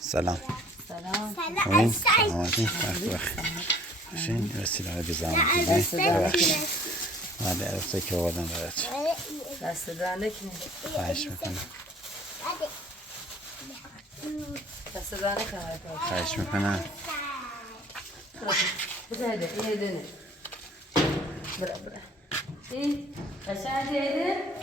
سلام. سلام. شین رسید على بیزام. ولی عرفته که آوردن برات. دست دانه کنی. خواهش میکنم. دست دانه کنی. خواهش میکنم. بده یه دونه. برا. این قشنگ دیده؟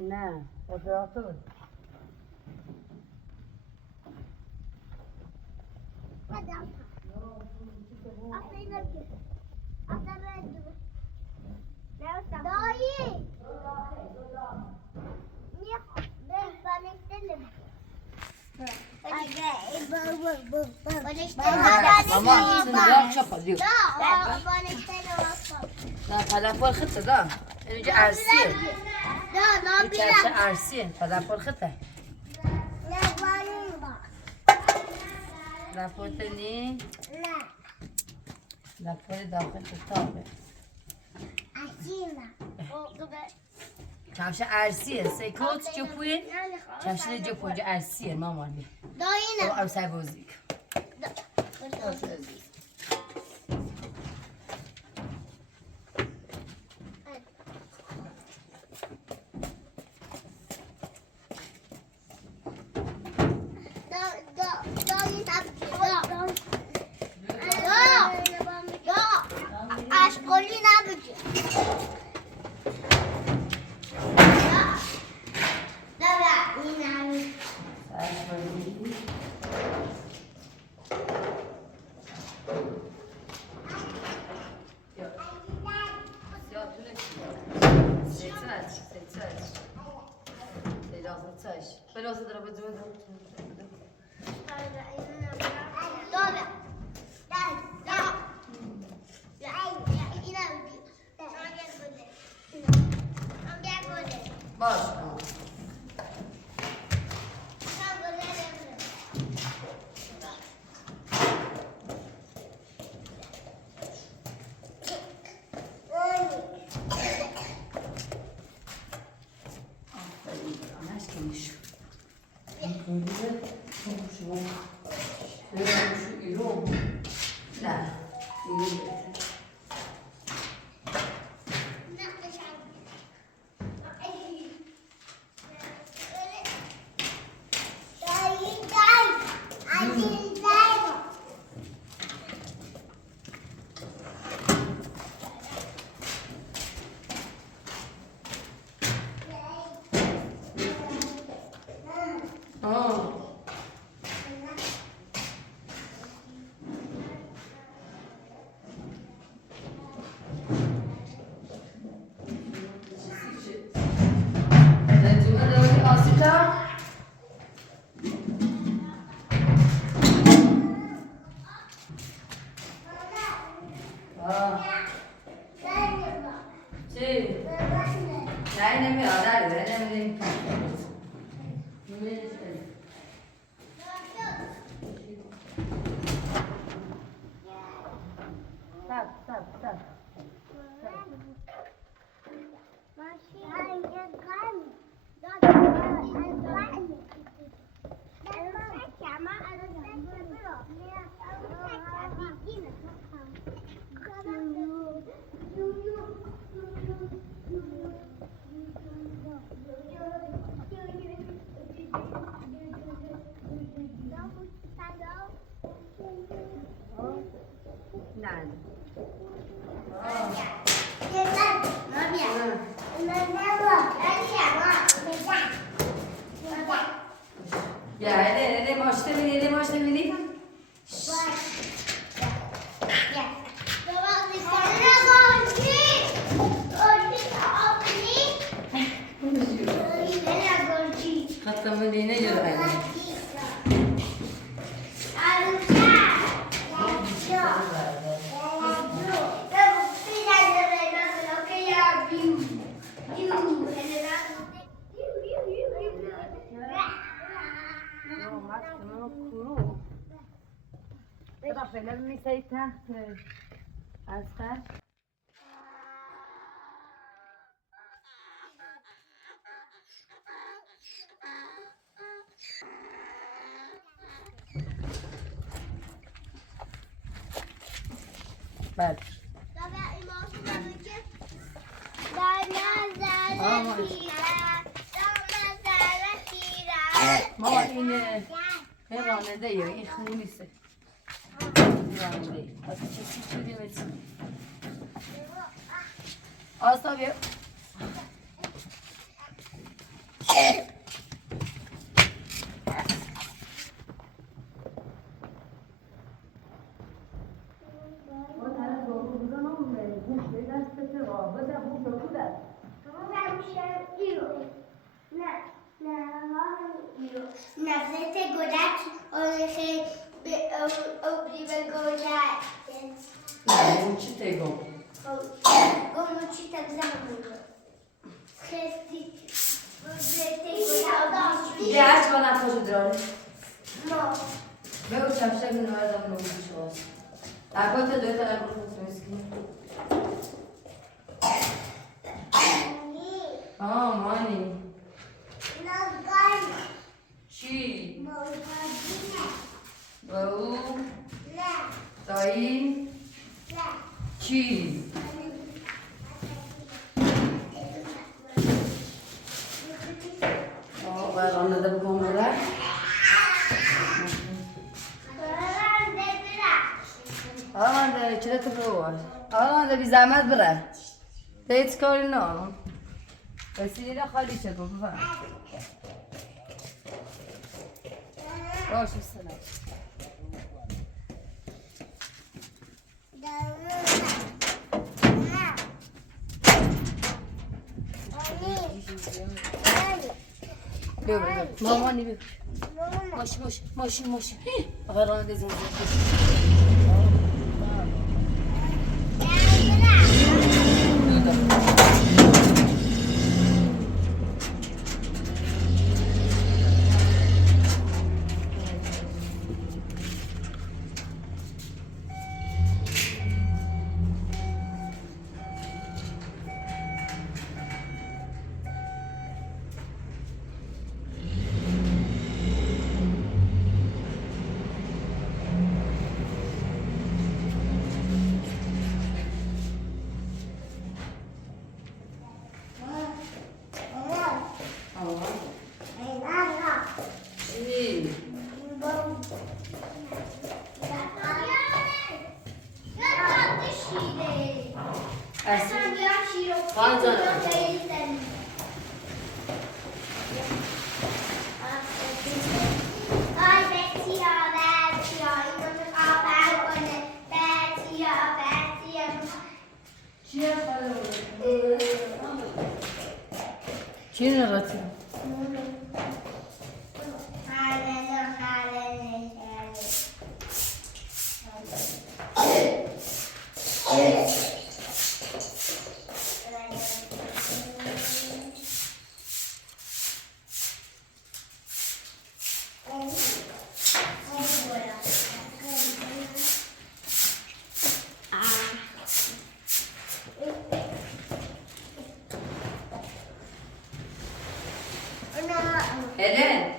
نه رفیقاتون نه فلافل خطه دا اینجا عرصیه این چرش عرصیه فلافل خطه لفل تنی لفل داخل تابه چمشه عرصیه سیکوت جپوی چمشه جپوی جا عرصیه مامانی او عرصه بوزیک Asghar. بله ما این راننده یا این خونی نیسته راننده اصلا چیزی شدیم ایتون آستا بیا Nefrete godak oneche obli be godak. نه چی تگو Gomu ci tak zamknął. Chętnie godak. گرد با نفاش دراره No. بگو چفشه بینو ازم رو بگوش باز در باید دوی تا نبرو خودسویسکی مانی چی؟ با او دایی چی؟ باید رانده بکن بره آقا چرا تو برو آقا بی زحمت بره دیت کاری نه وسیله خالی شد بفهم باش السلام بیا مامانی بیا ماشی آقا راننده زنده خواهد جان آی بتیا بتیا اینو میخوام بر کنه بتیا بتیا چیه چی نراتی؟ هلن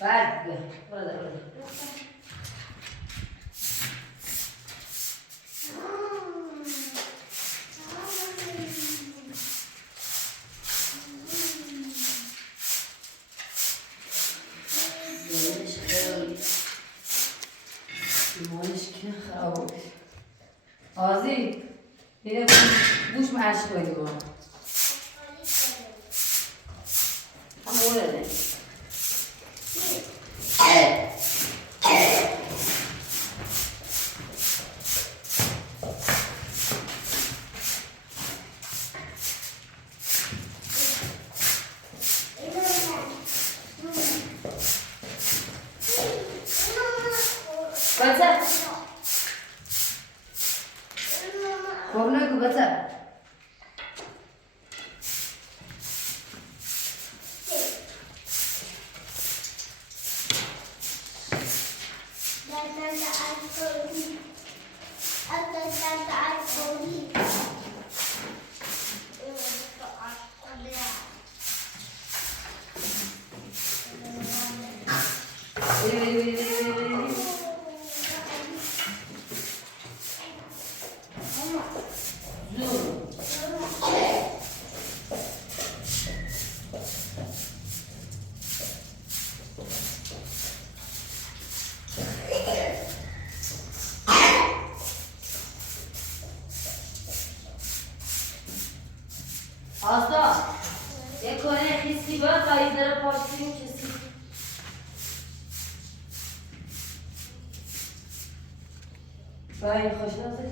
بعد برده ایمانش که خراب آزی میره بوش مرش کنی با همونه نه بچه خوب نگو بچه آسا یک کنه خیسی باید قایید داره پاشتیم کسی باید خوش نازه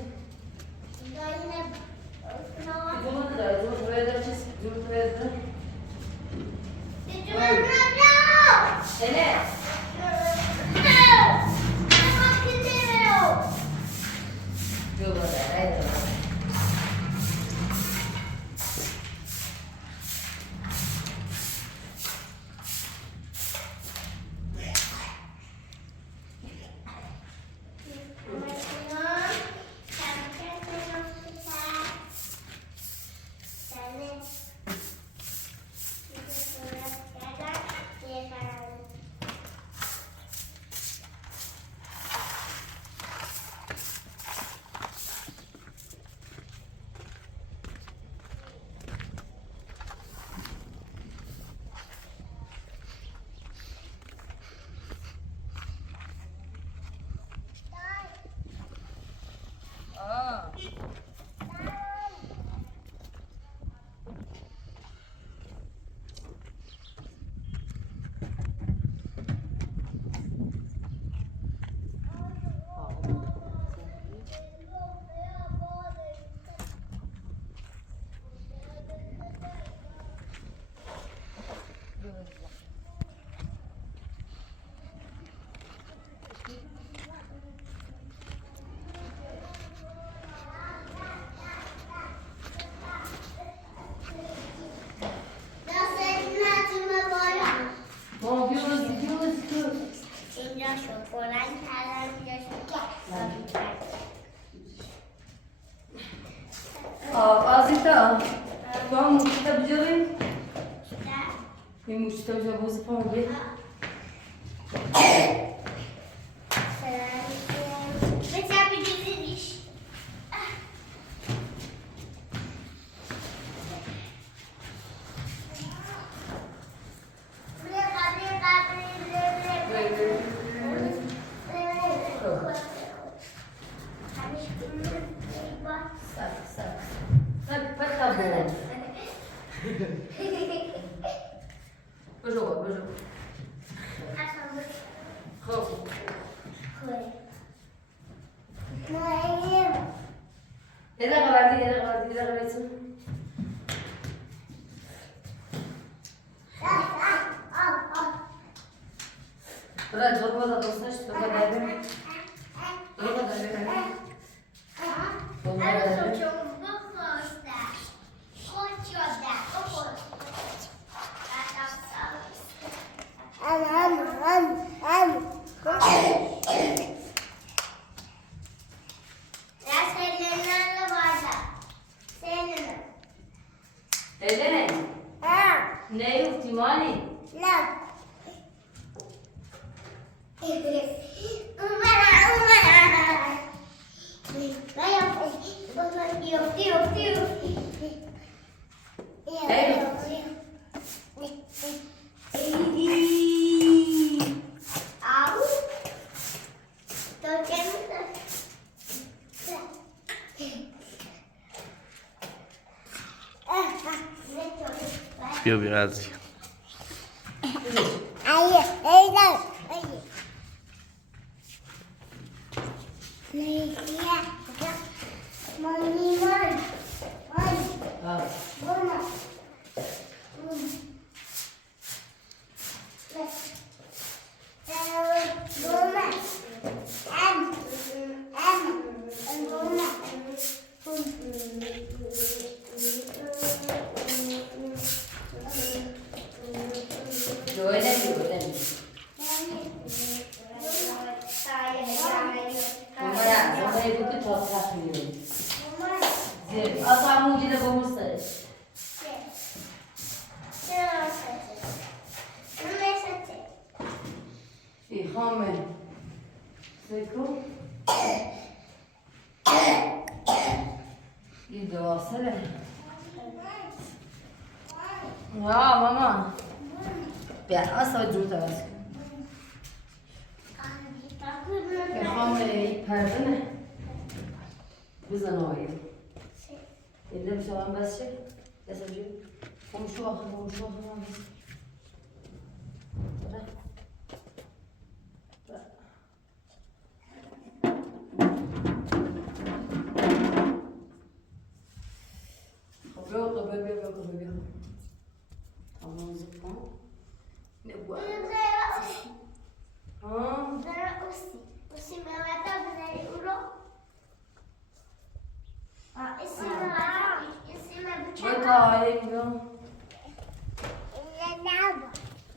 جمعه داره جمعه داره چیز جمعه داره ele yo vou dar aí این موشتا بجا بوزی پامو بید Mesela bir diziliş. Tak, tak, tak było. Beżoła, beżoła. Chodź. Yere kabardı, yere kabardı, yere kabardı. Bırak, zorba da dostlar, zorba da abi. Zorba da abi. Zorba da abi. Elene. Ne yok Timani? بیا بیرازی Ya mama. Ben asla cüret arasın. Efendim perde ne? Bizden oyun. Elde bir şey var mı basacak? Desem komşu bakın, komşu bakın. Bırak. Kapıyor. Tamam zıpla. Ne bu? Ha?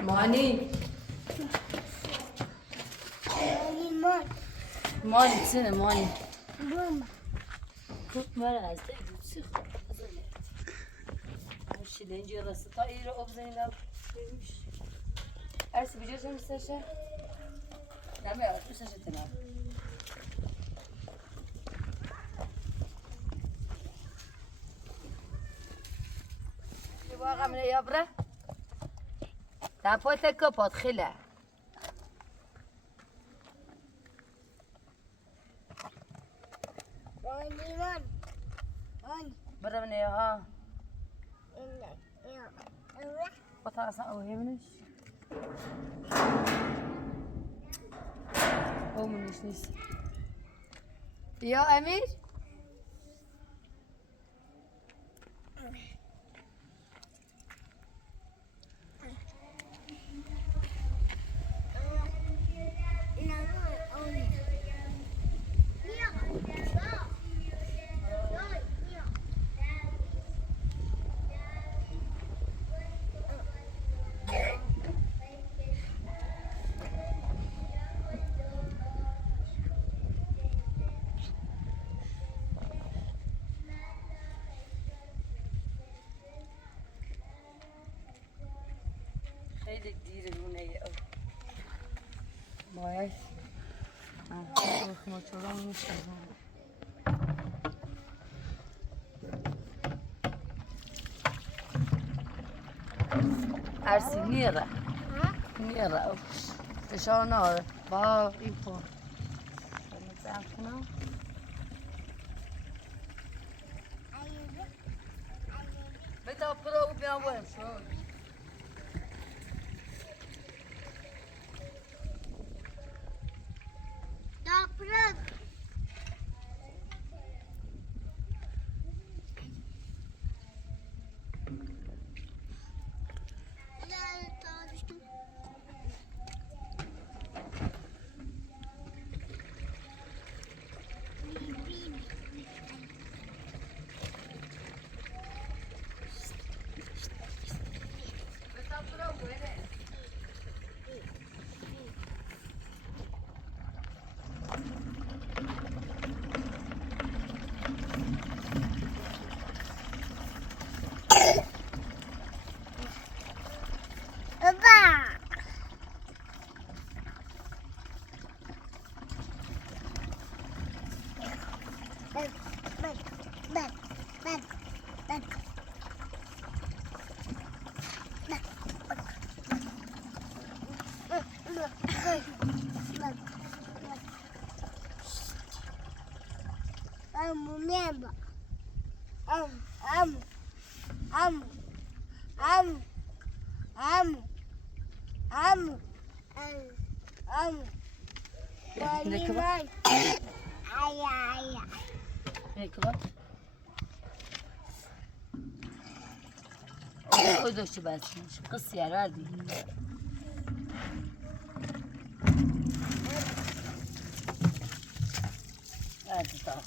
Mani. Mani sene mani. Var az da yüksek. Şilinci yarası ta iri obzayla vermiş. Ersi biliyorsun mu Saşa? Ne mi yaptı Saşa tane? Bir bakam ne yapra? Tapote kapat khila. Limon. Bırak ne ya? Batasan öğrenmiş. Olmuş neyse. Ya Emir? دیرونه باید مچوران میشه ارسی نیره فشار ناره با این کن بده پرو بیام برم شد Toprak. Remember. Um. O döşü basmış. Kız yarar değil. Hadi tamam.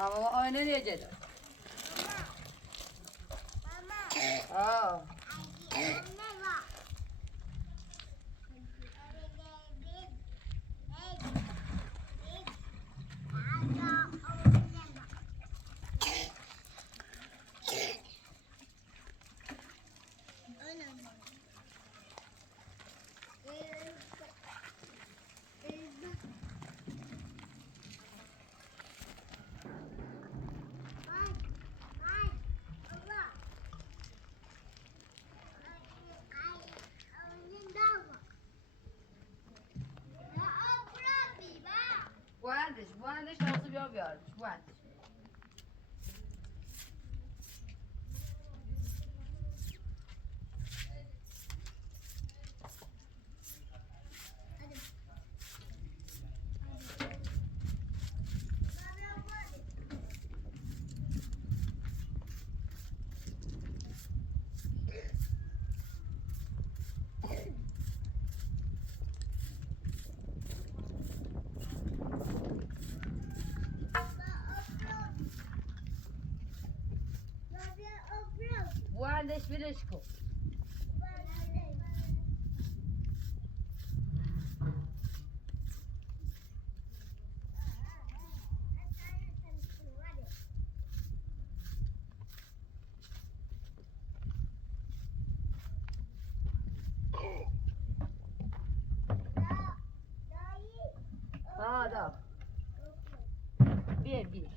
Ama ayna ne dedi? Aa. بوندش نازو بیا بیارش بوندش بوندش بیرش کن دا بیر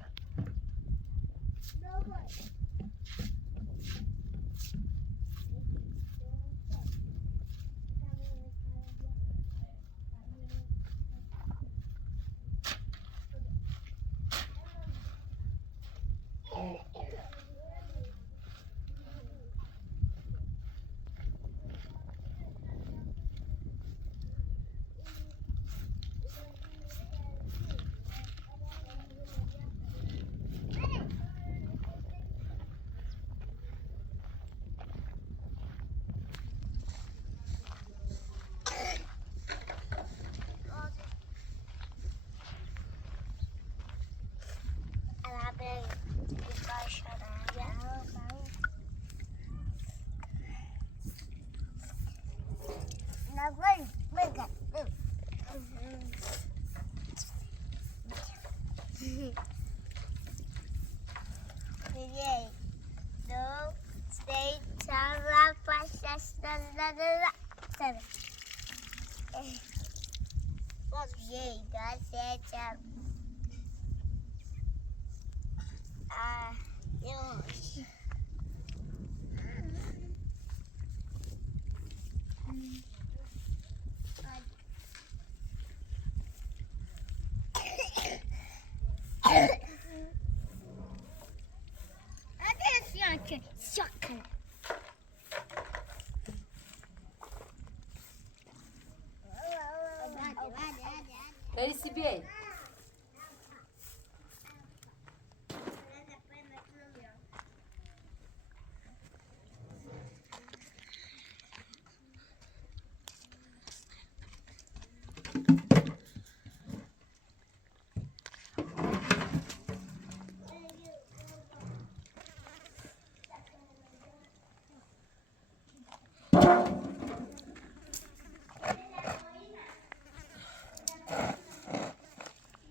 Neresi bir?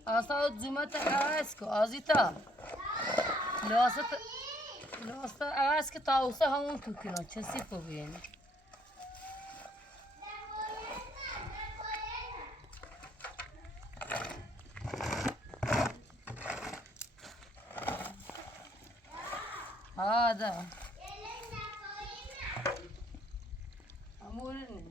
Asta cumata asko azita. Lasta asko tausa hamon tukuna chesi pobiyeni. هذا أمورني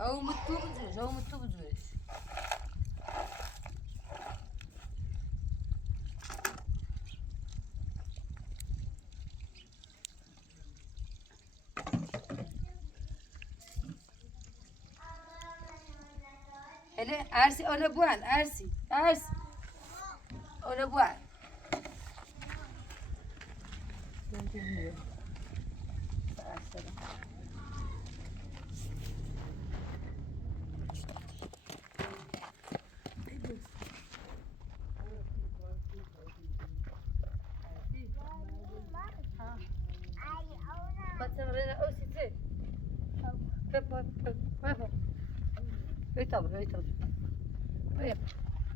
أو متوبزوش hele Ersi ona buan Ersi ona buan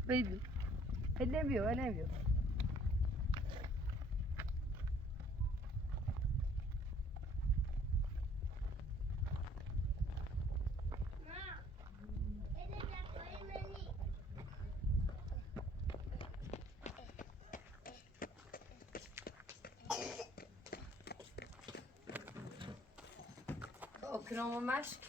Baby, I love you. Oknoma mask.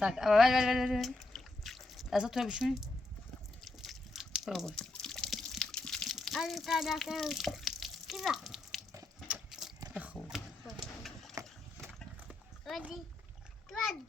Sak, ver. Essa outra bicho. Por favor. Olha, tá dando. Que vai? Errou. Vai.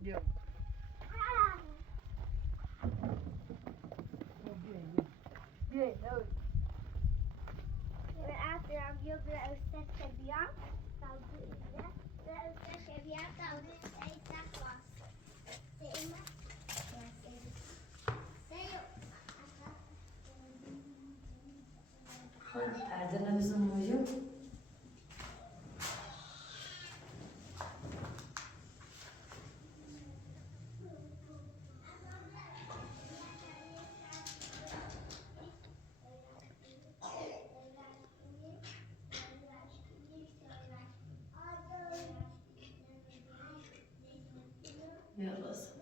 Deu. Bien, Rabio ve üstte seviyen. Kaldı ile. Ve üstte seviyen kaldı. Eytak var. Seyma. Hadi perdelerimizi koyuyorum. Yalnız.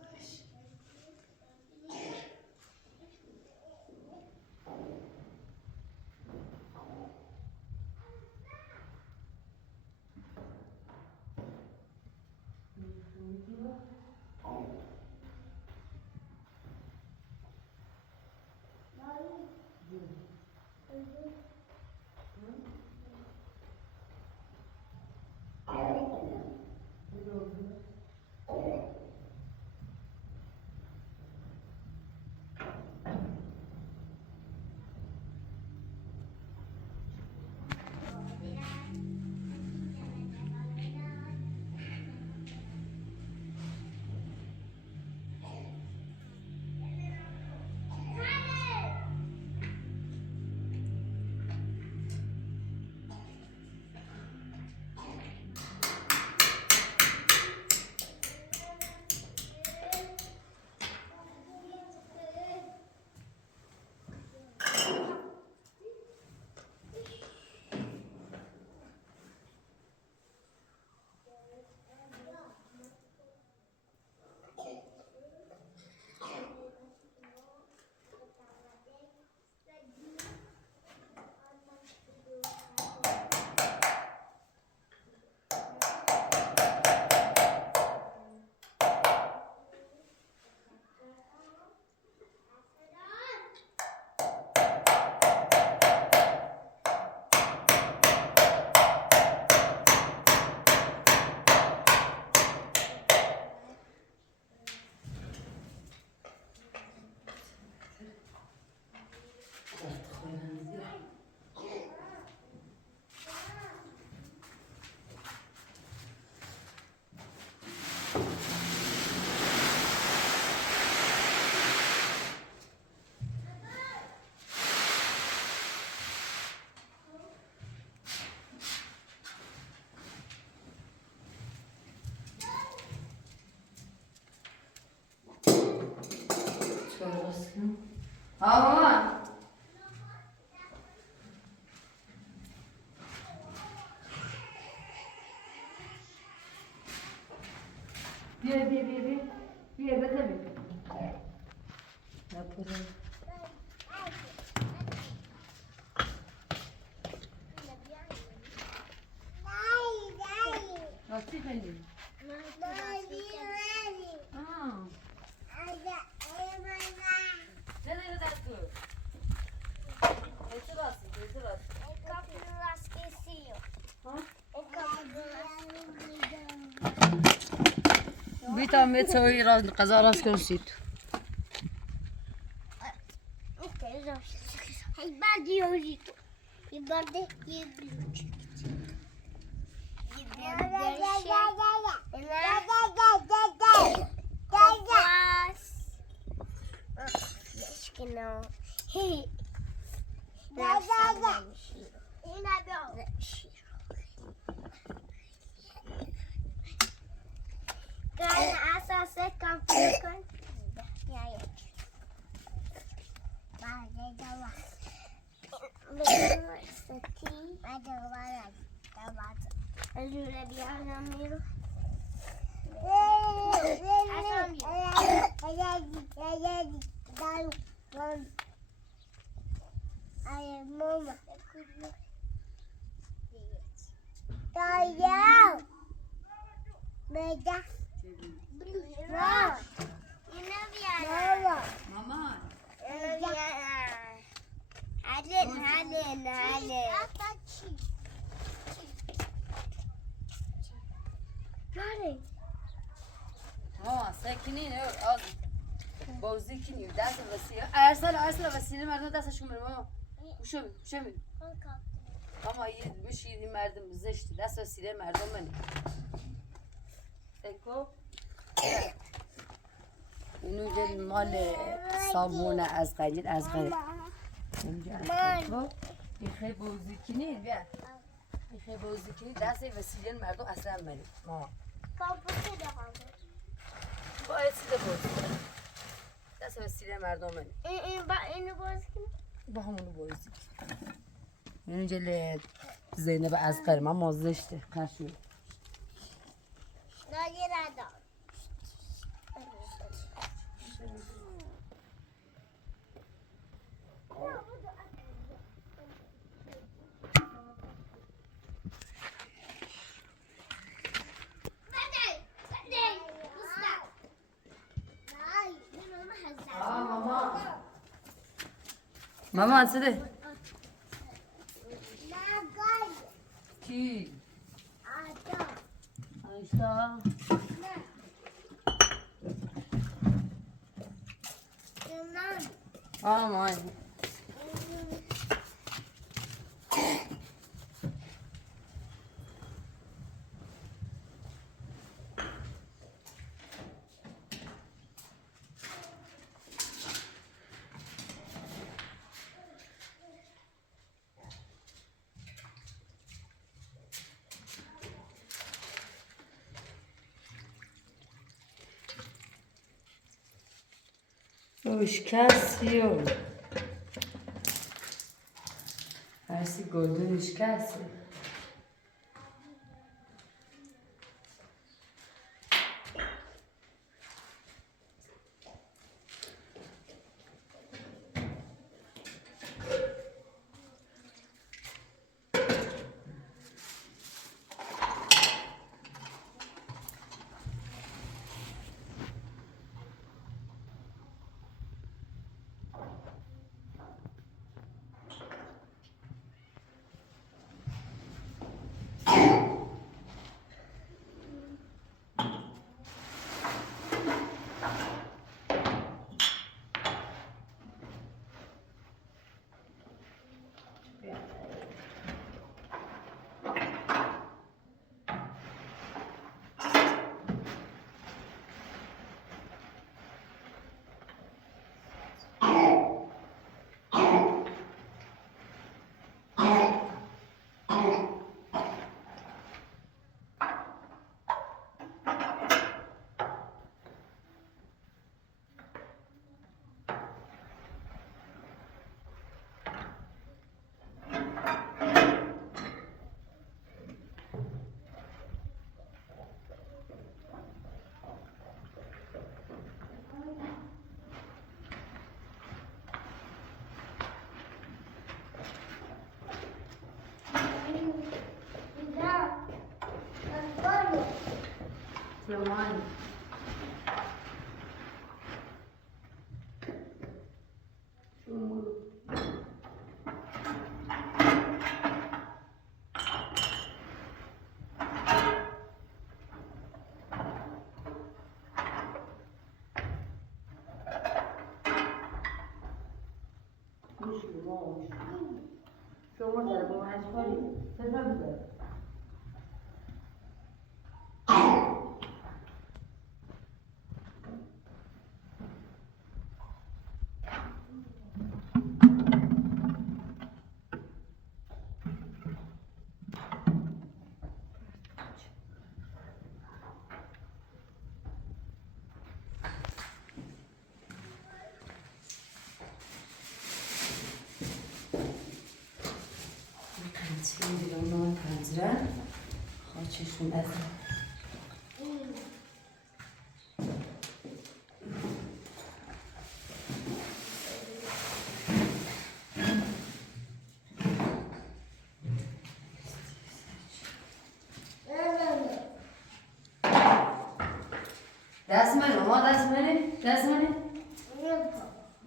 Ama. Bir, bekle bir. Yapacağım. Nasıl efendim? Nereye gidiyorsun? Geçir bas. بیتام به توی راز قضا راست کنید. هی بعد یوزی تو یه برده یه بلوچ كان أساسا كان فيكم يا بعد دواء ستي بعد دواء اللي بيعمل ميرو Mama. Mama ساكنين از بازی کنیم دست وسیله ارسل وسیله مردم دستشون بره ماما وشو Ama bu şiiri merdim zişti. Dest vesile merdم منی. Eko. اینو جل مال صابون ازغری اینجا eko. İxe bozukini bia. İxe bozukini dest vesile merdم اصلا منی. ماما. Kapısı da kaldı. Bu etsi de bozuk. Dest vesile merdم منی. Bak ini bozuk. Bu همونو bozuk. اینو جل زینب ازغری من مازشته قشو. Hayır adam. ماما اصده کی؟ آیستا آمان Hoş kasiyor. Hersi golden hoş kasiyor. Zaman. شما در با من کاری تفهم داره Şimdi onun pencere kaçışın ezan. دست منه ما دست منه دست منه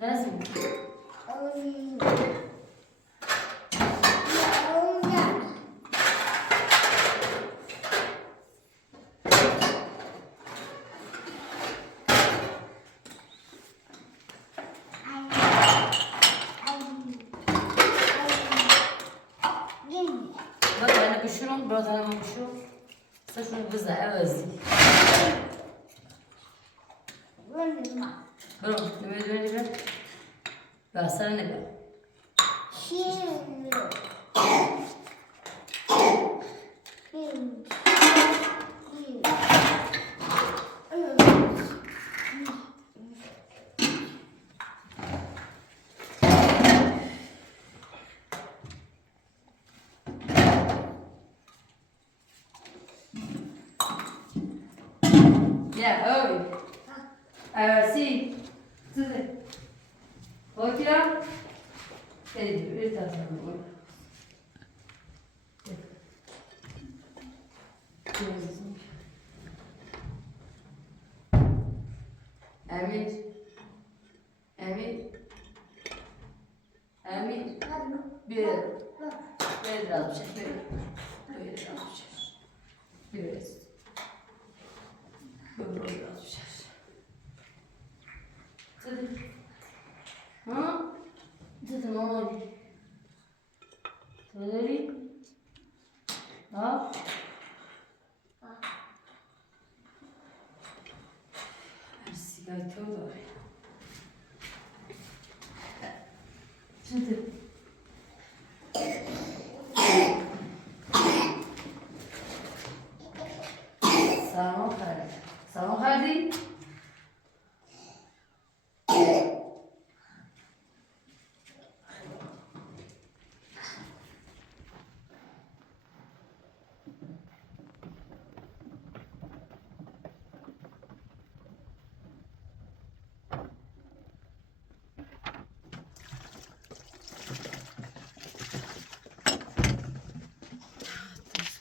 دست منه برات أنا مشو سشون بزا أوزي برو نبي نبي بس أنا نبي يا أوي سي تزي وكلا تدي إرتاح Emir. Emir. Emir. Bir. Biraz bir şey. Böyle biraz bir şey. Biraz. Böyle biraz bir şey. Hadi. Ha? Hadi ne olur? Hadi. Ha? Sigara todo. Şimdi. Salam xalir. Salam xalir.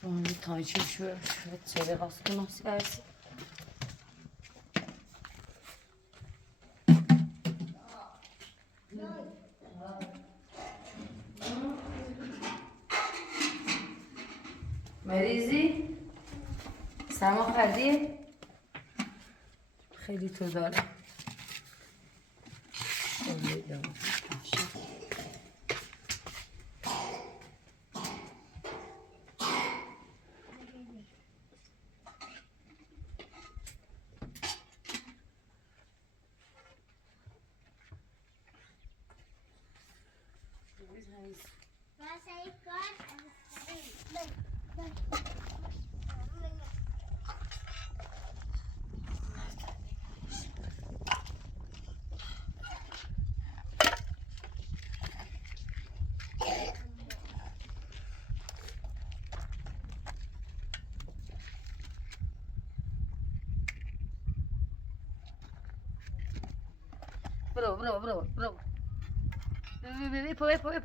Bir tane şöyle çevre baskı nasıl versin? مریضی؟ سما خردی؟ خیلی تو داره Bravo, bravo, bravo, bravo. Epo.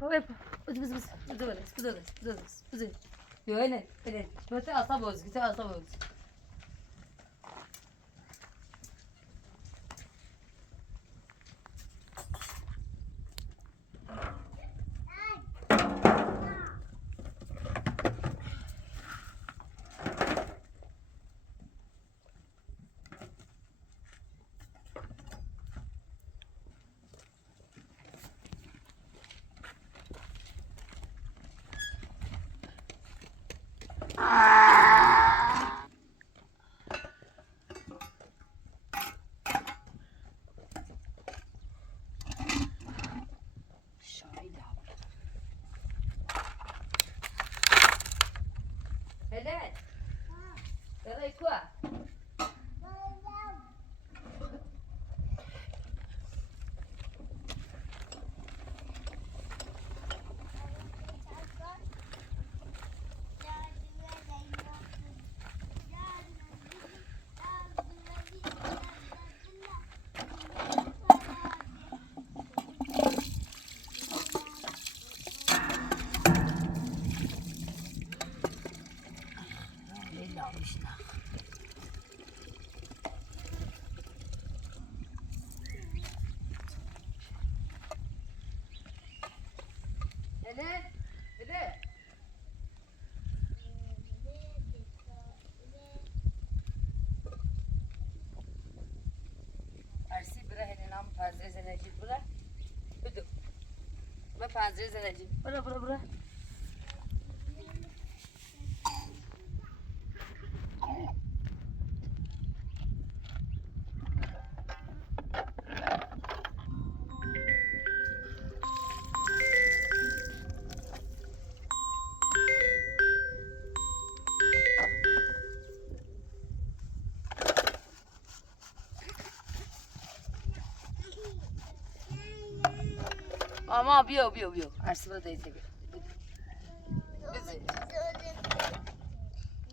Bız. Yo, öyle. Kötü asa boz. Evet. Nereye koy? Evet. Arsi bırak hemen panzere zenecik bırak. Ödüm. Ve panzere zenecik. Bırak. اما بیا عرصه برو دیده بیا بزید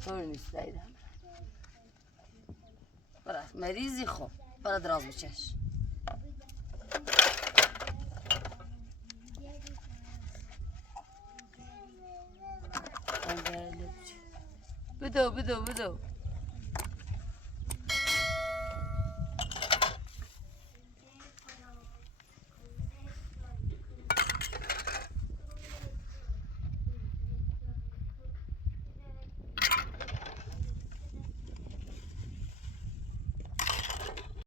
طور نیست دیده برای مریضی خوب برای دراز بچش بدو